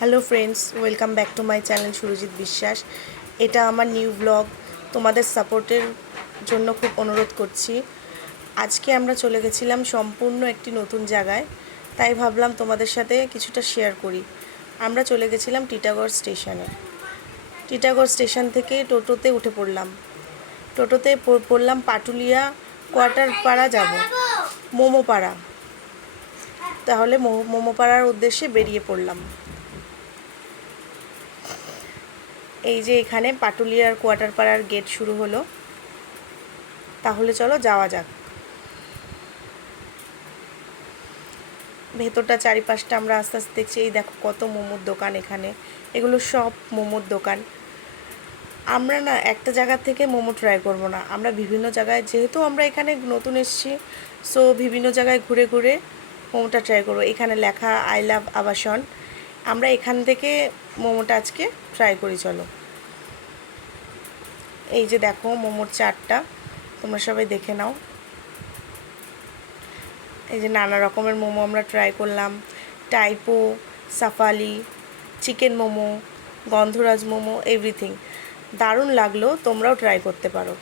Hello friends, welcome back to my channel Surajit বিশ্বাস। এটা আমার নিউ ব্লগ। তোমাদের সাপোর্টের জন্য খুব অনুরোধ করছি। আজকে আমরা চলে গেছিলাম সম্পূর্ণ একটি নতুন জায়গায়, তাই ভাবলাম তোমাদের সাথে কিছুটা শেয়ার করি। আমরা চলে গেছিলাম টিটাগড় স্টেশনে। টিটাগড় স্টেশন থেকে টোটোতে উঠে পড়লাম। টোটোতে পড়লাম পাটুলিয়া কোয়ার্টার পাড়া যাব, মোমোপাড়া। তাহলে মোমোপাড়ার উদ্দেশ্যে বেরিয়ে পড়লাম। এই যে এখানে পাটুলিয়ার কোয়ার্টার পাড়ার গেট শুরু হলো। তাহলে চলো যাওয়া যাক। ভেতরটা চারিপাশটা আমরা আস্তে আস্তে দেখছি। এই দেখো কত মোমোর দোকান এখানে, এগুলো সব মোমোর দোকান। আমরা না একটা জায়গা থেকে মোমো ট্রাই করব না, আমরা বিভিন্ন জায়গায়, যেহেতু আমরা এখানে নতুন এসেছি, সো বিভিন্ন জায়গায় ঘুরে ঘুরে মোমোটা ট্রাই করবো। এখানে লেখা আই লাভ আবাসন। আমরা এখান থেকে মোমোটা আজকে ট্রাই করি। চলো, এই যে দেখো মোমোর চাটটা, তোমরা সবাই দেখে নাও। এই যে নানা রকমের মোমো আমরা ট্রাই করলাম। টাইপো, সাফালি, চিকেন মোমো, গন্ধরাজ মোমো, এভরিথিং দারুণ লাগলো। তোমরাও ট্রাই করতে পারো।